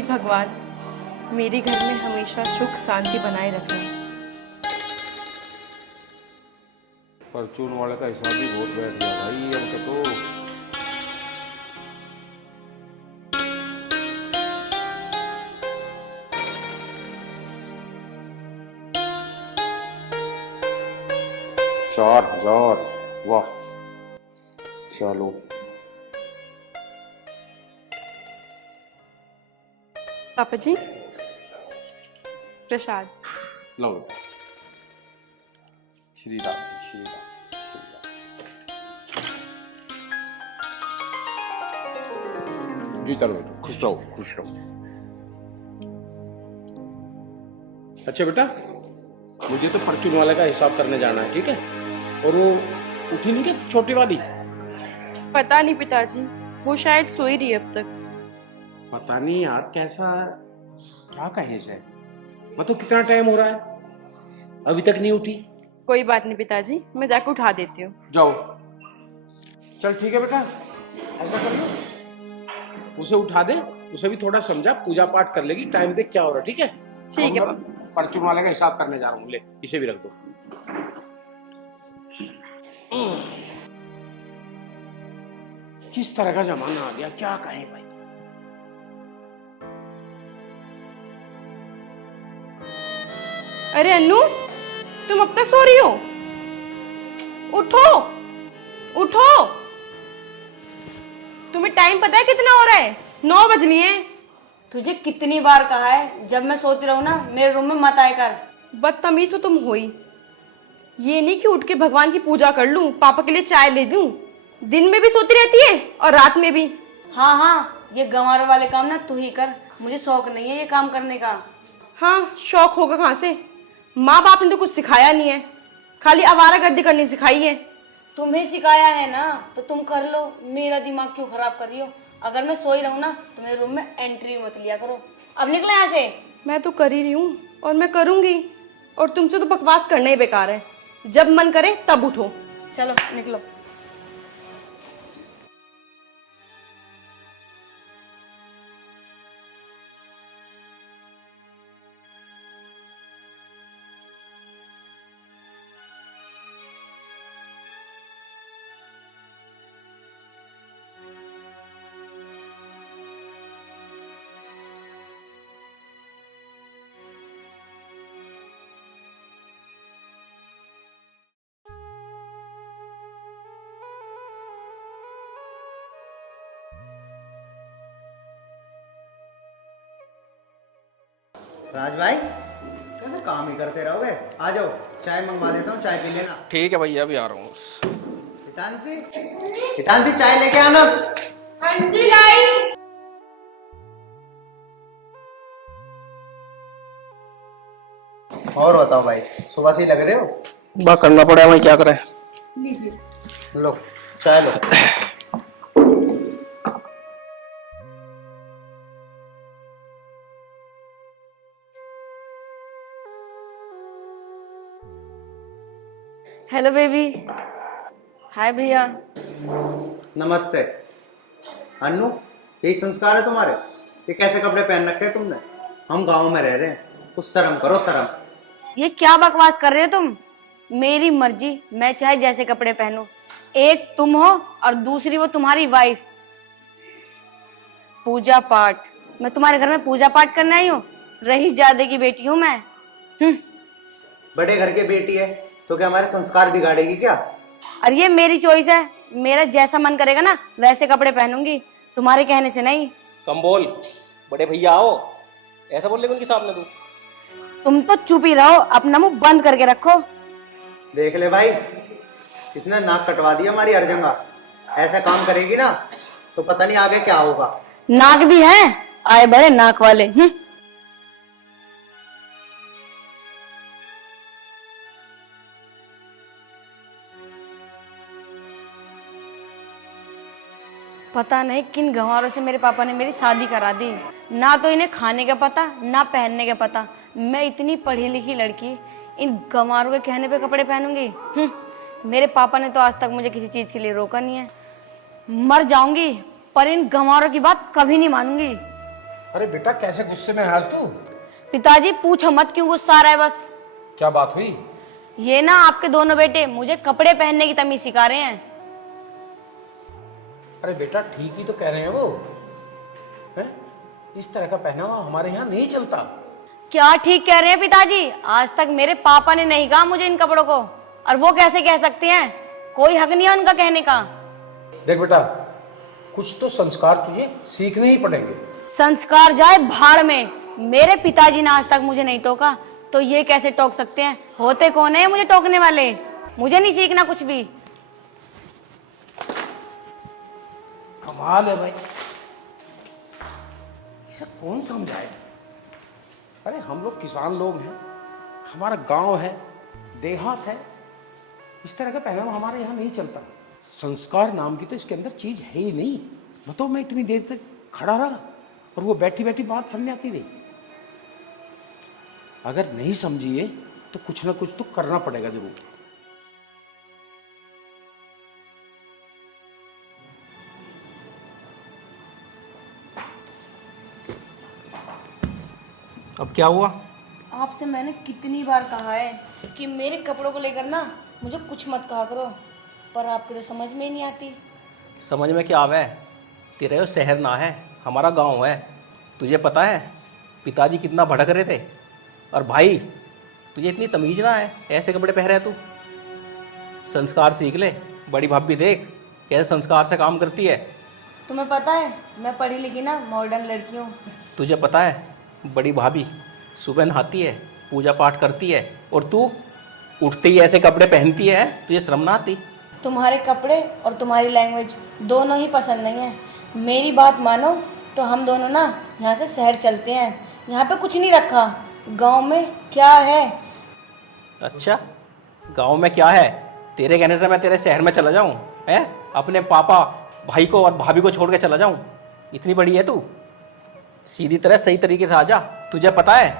हे भगवान, मेरे घर में हमेशा सुख शांति बनाए रखना। परचून वाले का हिसाब भी बहुत बैठ गया भाई हमके तो। चार हजार, वाह। चलो पापा जी, प्रसाद। लो। श्री राम श्री राम श्री राम। जी चलो बेटा, खुश रहो खुश रहो। अच्छा बेटा, मुझे तो परचून वाले का हिसाब करने जाना है, ठीक है? और वो उठी नहीं क्या छोटी वाली? पता नहीं पिताजी, वो शायद सोई रही है अब तक। पता नहीं यार, कैसा क्या कहे से, मतलब कितना टाइम हो रहा है अभी तक नहीं उठी। कोई बात नहीं पिताजी, मैं जाकर उठा देती हूँ। जाओ। चल ठीक है बेटा, ऐसा कर लो, उसे उठा दे, उसे भी थोड़ा समझा, पूजा पाठ कर लेगी, टाइम देख क्या हो रहा है, ठीक है? ठीक है अब पापा। मैं परचून वाले का हिसाब करने जा रहा हूँ, ले इसे भी रख दो। किस तरह का जमाना आ गया, क्या कहें भाई। अरे अन्नू, तुम अब तक सो रही हो? उठो उठो, तुम्हें टाइम पता है कितना हो रहा है? 9 बजनी है। तुझे कितनी बार कहा है जब मैं सोती रहूं ना मेरे रूम में मत आया कर। बदतमीज तो तुम हो ही। ये नहीं कि उठ के भगवान की पूजा कर लूं, पापा के लिए चाय ले दूं। दिन में भी सोती रहती है और रात में भी। हाँ हाँ, ये गंवार वाले काम ना तू ही कर, मुझे शौक नहीं है ये काम करने का। हाँ, शौक होगा कहाँ से? माँ बाप ने तो कुछ सिखाया नहीं है, खाली आवारागर्दी करनी सिखाई है। तुम्हें सिखाया है ना तो तुम कर लो, मेरा दिमाग क्यों खराब कर रही हो? अगर मैं सोई रहूं ना तो मेरे रूम में एंट्री मत लिया करो। अब निकलो यहाँ से। मैं तो कर ही रही हूँ और मैं करूंगी, और तुमसे तो बकवास करना ही बेकार है। जब मन करे तब उठो। चलो निकलो। राज भाई, कैसे काम ही करते रहोगे? आ जाओ, चाय मंगवा देता हूँ, चाय पी लेना। ठीक है भैया, अभी आ रहा हूँ। हितांशी, हितांशी चाय लेके आना। हाँ जी लाई। और बताओ भाई, सुबह से ही लग रहे हो? बा करना पड़ा भाई, क्या करें। लीजिए। लो चाय लो। Hello baby. हाय भैया। नमस्ते। अन्नू, यही संस्कार है तुम्हारे? ये कैसे कपड़े पहन रखे हैं तुमने? हम गांव में रह रहे हैं, कुछ शर्म करो शर्म। ये क्या बकवास कर रहे हो तुम? मेरी मर्जी, मैं चाहे जैसे कपड़े पहनूं। एक तुम हो और दूसरी वो तुम्हारी वाइफ। पूजा पाठ, मैं तुम्हारे घर में पूजा पाठ करने आई हूँ? रही जादे की बेटी हूँ मैं। बड़े घर की बेटी है तो क्या हमारे संस्कार बिगाड़ेगी क्या? और ये मेरी चॉइस है, मेरा जैसा मन करेगा ना वैसे कपड़े पहनूंगी, तुम्हारे कहने से नहीं। कम बोल, बड़े भैया आओ, ऐसा बोलने को उनके सामने तू? तुम तो चुप ही रहो, अपना मुंह बंद करके रखो। देख ले भाई, इसने नाक कटवा दी हमारी हर जगह। ऐसा काम करेगी ना तो पता नहीं आगे क्या होगा। नाक भी है, आए बड़े नाक वाले। पता नहीं किन गंवारों से मेरे पापा ने मेरी शादी करा दी। ना तो इन्हें खाने का पता, ना पहनने का पता। मैं इतनी पढ़ी लिखी लड़की इन गंवारों के कहने पे कपड़े पहनूंगी? मेरे पापा ने तो आज तक मुझे किसी चीज के लिए रोका नहीं है। मर जाऊंगी पर इन गंवारों की बात कभी नहीं मानूंगी। अरे बेटा कैसे गुस्से में है आज तू? पिताजी पूछो मत क्यों गुस्सा आ रहा है बस। क्या बात हुई? ये ना आपके दोनों बेटे मुझे कपड़े पहनने की तमीज सिखा रहे हैं। अरे बेटा ठीक ही तो कह रहे हैं वो है? इस तरह का पहनावा हमारे यहाँ नहीं चलता। क्या ठीक कह रहे हैं पिताजी? आज तक मेरे पापा ने नहीं कहा मुझे इन कपड़ों को, और वो कैसे कह सकते हैं? कोई हक नहीं है उनका कहने का। देख बेटा, कुछ तो संस्कार तुझे सीखने ही पड़ेंगे। संस्कार जाए भाड़ में। मेरे पिताजी ने आज तक मुझे नहीं टोका, तो ये कैसे टोक सकते हैं? होते कौन है मुझे टोकने वाले? मुझे नहीं सीखना कुछ भी। कमाल है भाई, इसे कौन समझाए? अरे हम लोग किसान लोग हैं, हमारा गांव है, देहात है, इस तरह का पहनावा हमारे यहाँ नहीं चलता। संस्कार नाम की तो इसके अंदर चीज है ही नहीं। बताओ, मैं इतनी देर तक खड़ा रहा और वो बैठी बैठी बात करने आती रही। अगर नहीं समझिए तो कुछ ना कुछ तो करना पड़ेगा जरूर। अब क्या हुआ? आपसे मैंने कितनी बार कहा है कि मेरे कपड़ों को लेकर ना मुझे कुछ मत कहा करो, पर आपके तो समझ में ही नहीं आती। समझ में क्या आवे? तेरा यो शहर ना है, हमारा गांव है। तुझे पता है पिताजी कितना भड़क रहे थे? और भाई तुझे इतनी तमीज ना है, ऐसे कपड़े पहन रहा है तू? संस्कार सीख ले। बड़ी भाभी देख कैसे संस्कार से काम करती है। तुम्हें पता है मैं पढ़ी लिखी ना मॉडर्न लड़की हूँ। तुझे पता है बड़ी भाभी सुबह नहाती है, पूजा पाठ करती है, और तू उठते ही ऐसे कपड़े पहनती है? तुझे शर्म ना आती? तुम्हारे कपड़े और तुम्हारी लैंग्वेज दोनों ही पसंद नहीं है। मेरी बात मानो तो हम दोनों ना यहाँ से शहर चलते हैं। यहाँ पे कुछ नहीं रखा, गांव में क्या है? अच्छा, गांव में क्या है? तेरे कहने से मैं तेरे शहर में चला जाऊं? है अपने पापा भाई को और भाभी को छोड़ के चला जाऊं? इतनी बड़ी है तू? सीधी तरह सही तरीके से आ जा। तुझे पता है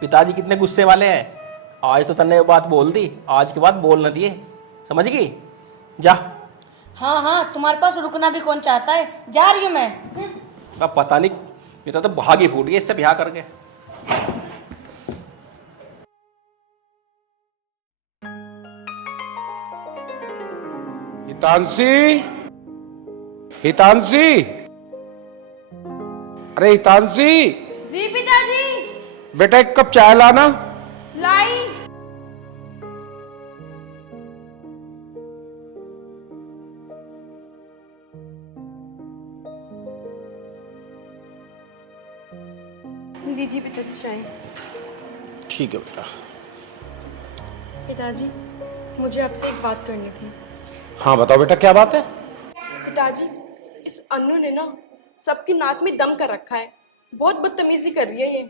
पिताजी कितने गुस्से वाले हैं? आज तो तन्ने ये बात बोल दी, आज के बाद बोल न दिए, समझ गई? जा। हाँ हाँ, तुम्हारे पास रुकना भी कौन चाहता है? जा रही हूँ मैं। अब पता नहीं, मेरा तो भाग ही फूट गया इससे ब्याह करके। हितांशी, हितांशी, अरे हितांशी, जी पिताजी। बेटा एक कप चाय लाना। लाई। दीजिए पिताजी चाय। ठीक है बेटा। पिताजी, मुझे आपसे एक बात करनी थी। हाँ बताओ बेटा, क्या बात है? पिताजी, इस अन्नू ने ना सबकी नाक में दम कर रखा है। बहुत बदतमीजी कर रही है ये।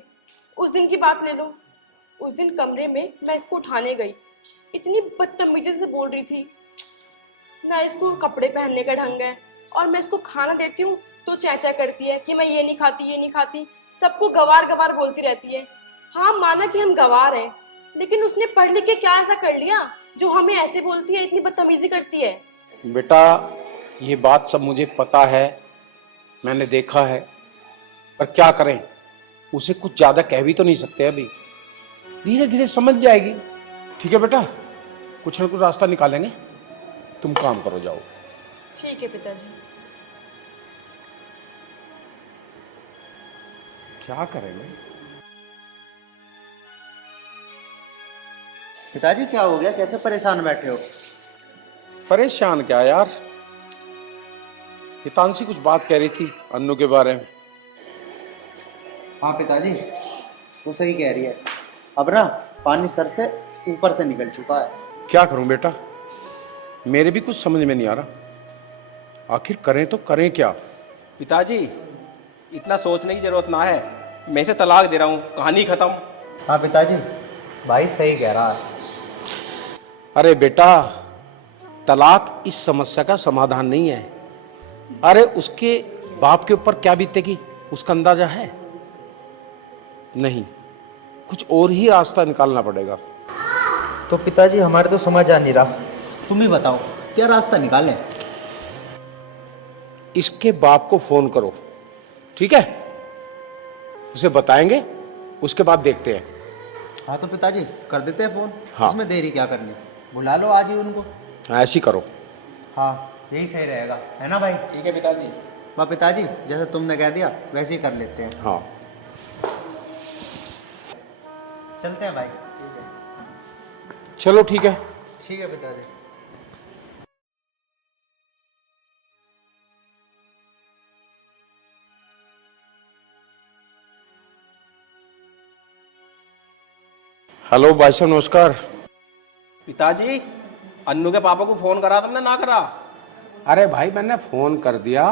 उस दिन की बात ले लो, उस दिन कमरे में मैं इसको उठाने गई, इतनी बदतमीजी से बोल रही थी। ना इसको कपड़े पहनने का ढंग है, और मैं इसको खाना देती हूँ तो चैचा करती है कि मैं ये नहीं खाती, ये नहीं खाती। सबको गवार गवार बोलती रहती है। हाँ माना कि हम गवार हैं, लेकिन उसने पढ़ लिख के क्या ऐसा कर लिया जो हमें ऐसे बोलती है, इतनी बदतमीजी करती है? बेटा ये बात सब मुझे पता है, मैंने देखा है, पर क्या करें, उसे कुछ ज्यादा कह भी तो नहीं सकते अभी। धीरे धीरे समझ जाएगी। ठीक है बेटा, कुछ ना कुछ रास्ता निकालेंगे। तुम काम करो, जाओ। ठीक है पिताजी। क्या करेंगे? पिताजी क्या हो गया, कैसे परेशान बैठे हो? परेशान क्या यार, हितांशी कुछ बात कह रही थी अन्नू के बारे में। हाँ पिताजी, वो सही कह रही है। अब ना पानी सर से ऊपर से निकल चुका है। क्या करूं बेटा, मेरे भी कुछ समझ में नहीं आ रहा। आखिर करें तो करें क्या? पिताजी इतना सोचने की जरूरत ना है, मैं इसे तलाक दे रहा हूँ, कहानी खत्म। हाँ पिताजी, भाई सही कह रहा है। अरे बेटा, तलाक इस समस्या का समाधान नहीं है। अरे उसके बाप के ऊपर क्या बीतेगी उसका अंदाजा है? नहीं, कुछ और ही रास्ता निकालना पड़ेगा। तो पिताजी हमारे तो समझ आ नहीं रहा, तुम ही बताओ क्या रास्ता निकालें? इसके बाप को फोन करो, ठीक है? उसे बताएंगे, उसके बाद देखते हैं। हाँ तो पिताजी कर देते हैं फोन। हाँ। इसमें देरी क्या करनी, बुला लो आज ही उनको। हाँ, ऐसे ही करो। हाँ यही सही रहेगा, है ना भाई? ठीक है पिताजी। वाह पिताजी, जैसे तुमने कह दिया वैसे ही कर लेते हैं। हाँ, चलते हैं भाई। चलो ठीक है। ठीक है पिताजी। हेलो भाई साहब, नमस्कार। पिताजी, अन्नू के पापा को फोन करा तुमने ना करा? अरे भाई मैंने फोन कर दिया,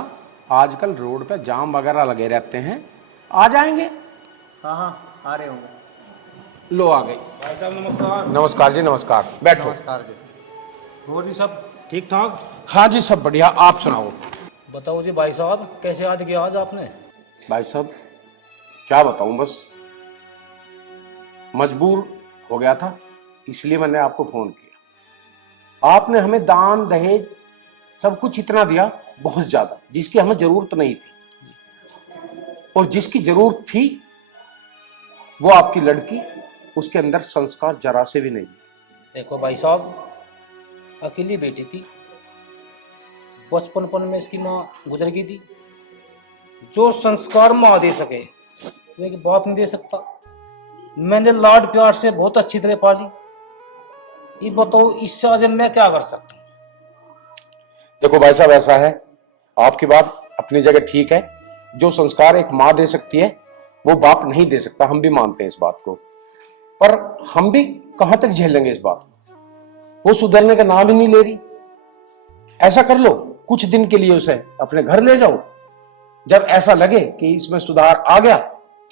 आजकल रोड पे जाम वगैरह लगे रहते हैं, आ जाएंगे। हाँ हाँ आ रहे होंगे। लो आ गई। भाई साहब नमस्कार। नमस्कार जी, नमस्कार, बैठो। नमस्कार जी। और जी सब ठीक ठाक? हाँ जी, सब बढ़िया, आप सुनाओ। बताओ जी भाई साहब, कैसे याद किया आज आपने? भाई साहब क्या बताऊं, बस मजबूर हो गया था, इसलिए मैंने आपको फोन किया। आपने हमें दान दहेज सब कुछ इतना दिया, बहुत ज्यादा, जिसकी हमें जरूरत नहीं थी। और जिसकी जरूरत थी वो आपकी लड़की, उसके अंदर संस्कार जरा से भी नहीं। देखो भाई साहब, अकेली बेटी थी, बचपन में इसकी माँ गुजर गई थी। जो संस्कार माँ दे सके लेकिन बाप नहीं दे सकता। मैंने लाड प्यार से बहुत अच्छी तरह पाली। ये बताओ इससे आज मैं क्या कर सकता हूँ? देखो भाई साहब, ऐसा है, आपकी बात अपनी जगह ठीक है। जो संस्कार एक माँ दे सकती है वो बाप नहीं दे सकता, हम भी मानते हैं इस बात को। पर हम भी कहां तक झेलेंगे इस बात को? वो सुधरने का नाम ही नहीं ले रही। ऐसा कर लो, कुछ दिन के लिए उसे अपने घर ले जाओ, जब ऐसा लगे कि इसमें सुधार आ गया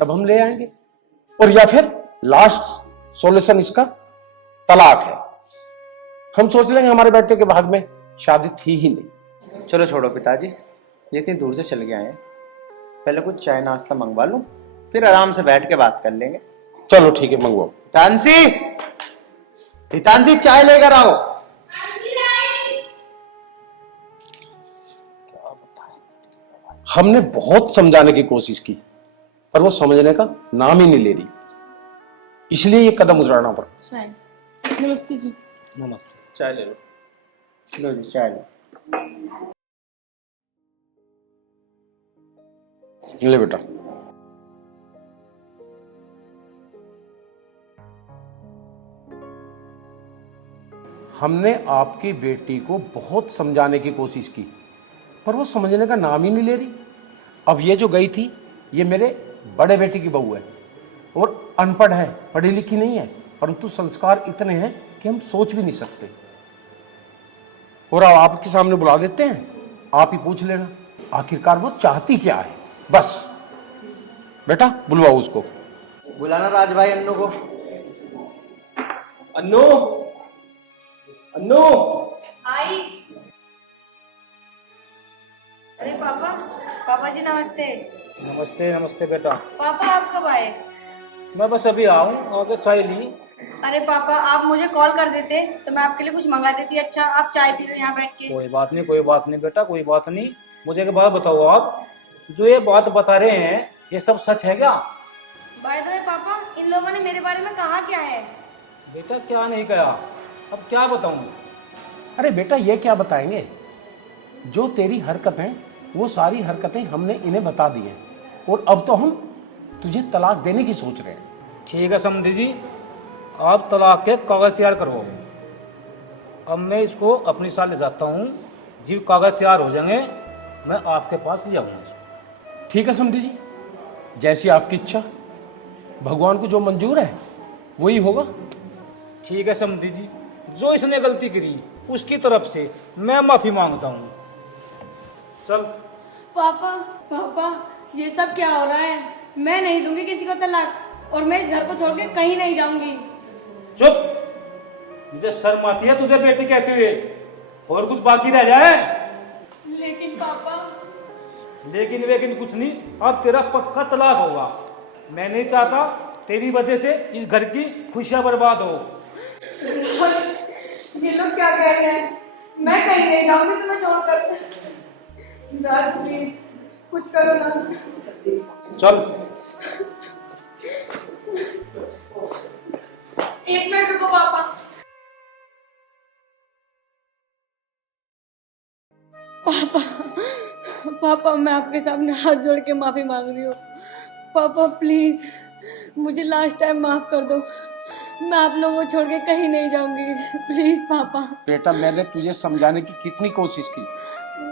तब हम ले आएंगे। और या फिर लास्ट सॉल्यूशन इसका तलाक है। हम सोच लेंगे हमारे बेटे के भाग में शादी थी ही नहीं। चलो छोड़ो पिताजी, ये इतनी दूर से चल के आए हैं, पहले कुछ चाय नाश्ता मंगवा लूं, फिर आराम से बैठ के बात कर लेंगे। चलो ठीक है, मंगवाओ। हितांशी, हितांशी चाय लेकर आओ। हमने बहुत समझाने की कोशिश की, पर वो समझने का नाम ही नहीं ले रही, इसलिए ये कदम उठाना पड़ा। नमस्ते जी। नमस्ते। चाय ले लो। लो जी चाय लो। ले बेटा। हमने आपकी बेटी को बहुत समझाने की कोशिश की, पर वो समझने का नाम ही नहीं ले रही। अब ये जो गई थी, ये मेरे बड़े बेटे की बहू है और अनपढ़ है, पढ़ी लिखी नहीं है, परंतु संस्कार इतने हैं कि हम सोच भी नहीं सकते। और अब आपके सामने बुला देते हैं, आप ही पूछ लेना आखिरकार वो चाहती क्या है। बस बेटा बुलवाओ उसको। बुलाना राज भाई अन्नू को। अन्नू, अन्नू। आई। अरे पापा, पापा जी नमस्ते। नमस्ते नमस्ते बेटा। पापा आप कब आए? मैं बस अभी आऊँ, आके चाय ली। अरे पापा, आप मुझे कॉल कर देते तो मैं आपके लिए कुछ मंगा देती। अच्छा आप चाय पी लो यहाँ बैठ के। कोई बात नहीं, कोई बात नहीं बेटा, कोई बात नहीं। मुझे एक बात बताओ, आप जो ये बात बता रहे हैं ये सब सच है क्या? बाय द वे पापा, इन लोगों ने मेरे बारे में कहा क्या है? बेटा क्या नहीं कहा, अब क्या बताऊं? अरे बेटा ये क्या बताएंगे, जो तेरी हरकतें, वो सारी हरकतें हमने इन्हें बता दी हैं, और अब तो हम तुझे तलाक देने की सोच रहे हैं। ठीक है समझी जी, आप तलाक के कागज तैयार करो। अब मैं इसको अपनी साल ले जाता हूँ, जब कागज तैयार हो जाएंगे मैं आपके पास ले आऊँगा इसको। ठीक है समधी जी, जैसी आपकी इच्छा, भगवान को जो मंजूर है वही होगा। ठीक है समझी जी, जो इसने गलती करी उसकी तरफ से मैं माफी मांगता हूँ। चल। पापा, पापा ये सब क्या हो रहा है? मैं नहीं दूंगी किसी को तलाक, और मैं इस घर को छोड़ के कहीं नहीं जाऊंगी। चुप, मुझे शर्म आती है तुझे बेटी कहते हुए। और कुछ बाकी रह जाए? लेकिन पापा। लेकिन वेकिन कुछ नहीं, अब तेरा पक्का तलाक होगा। मैं नहीं चाहता तेरी वजह से इस घर की खुशियां बर्बाद हो। ये लोग क्या कह रहे हैं? मैं कहीं नहीं जाऊंगी तुम्हें छोड़कर। राज प्लीज कुछ करो ना। चल। एक मिनट रुको पापा। पापा मैं आपके सामने हाथ जोड़ के माफी मांग रही हूँ। पापा प्लीज मुझे लास्ट टाइम माफ कर दो। मैं आप लोगों को छोड़ के कहीं नहीं जाऊंगी। प्लीज पापा। बेटा मैंने तुझे समझाने की कितनी कोशिश की,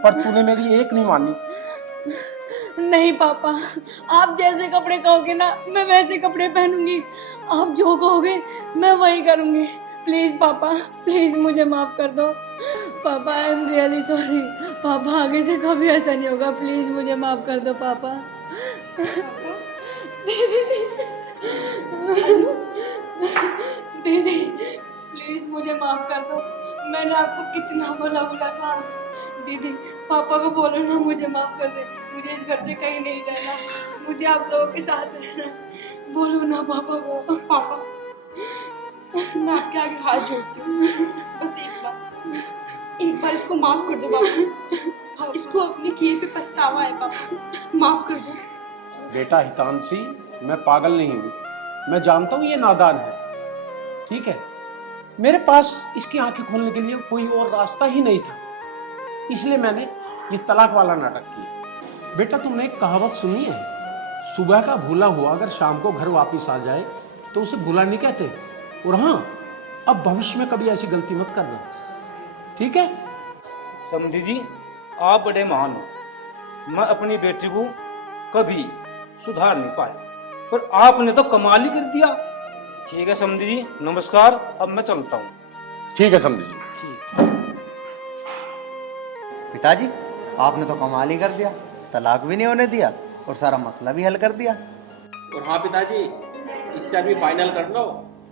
पर तूने मेरी एक नहीं मानी। नहीं पापा, आप जैसे कपड़े कहोगे ना मैं वैसे कपड़े पहनूंगी। आप जो कहोगे मैं वही करूंगी। प्लीज पापा, प्लीज मुझे माफ कर दो। पापा आई एम रियली सॉरी। पापा आगे से कभी ऐसा नहीं होगा। प्लीज मुझे माफ कर दो पापा। दीदी प्लीज मुझे माफ कर दो। मैंने आपको कितना बुरा बुरा कहा। दीदी पापा को बोलो ना मुझे माफ कर दे। मुझे इस घर से कहीं नहीं रहना, मुझे आप लोगों के साथ रहना है। बोलो ना पापा को। पापा मैं आपके आगे हाथ जोड़ती हूँ, बस एक बार इसको माफ कर दो पापा। इसको अपने किए पे पछतावा है पापा, माफ कर दो। बेटा हितांशी, मैं पागल नहीं हूँ, मैं जानता हूँ ये नादान है, ठीक है। मेरे पास इसकी आंखें खोलने के लिए कोई और रास्ता ही नहीं था, इसलिए मैंने ये तलाक वाला नाटक किया। बेटा तुमने एक कहावत सुनी है, सुबह का भूला हुआ अगर शाम को घर वापस आ जाए तो उसे भूला नहीं कहते। और हाँ, अब भविष्य में कभी ऐसी गलती मत करना, ठीक है। समधी जी आप बड़े महान हो। मैं अपनी बेटी को कभी सुधार नहीं पाया, पर आपने तो कमाल ही कर दिया। ठीक है समधी जी, नमस्कार। अब मैं चलता हूँ। ठीक है समझी जी। पिताजी आपने तो कमाल ही कर दिया, तलाक भी नहीं होने दिया और सारा मसला भी हल कर दिया। और हाँ पिताजी, इससे अभी फाइनल कर लो,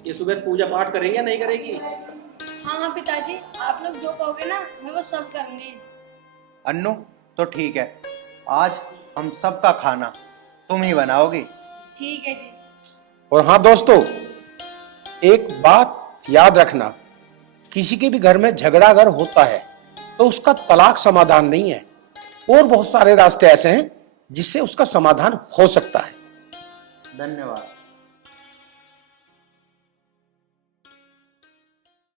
ये सुबह पूजा पाठ करेगी या नहीं करेगी? हाँ हाँ पिताजी, आप लोग जो कहोगे ना मैं वो सब करूंगी। अन्नू तो ठीक है, आज हम सबका खाना तुम ही बनाओगी। ठीक है जी। और हाँ दोस्तों, एक बात याद रखना, किसी के भी घर में झगड़ा अगर होता है तो उसका तलाक समाधान नहीं है, और बहुत सारे रास्ते ऐसे हैं जिससे उसका समाधान हो सकता है। धन्यवाद।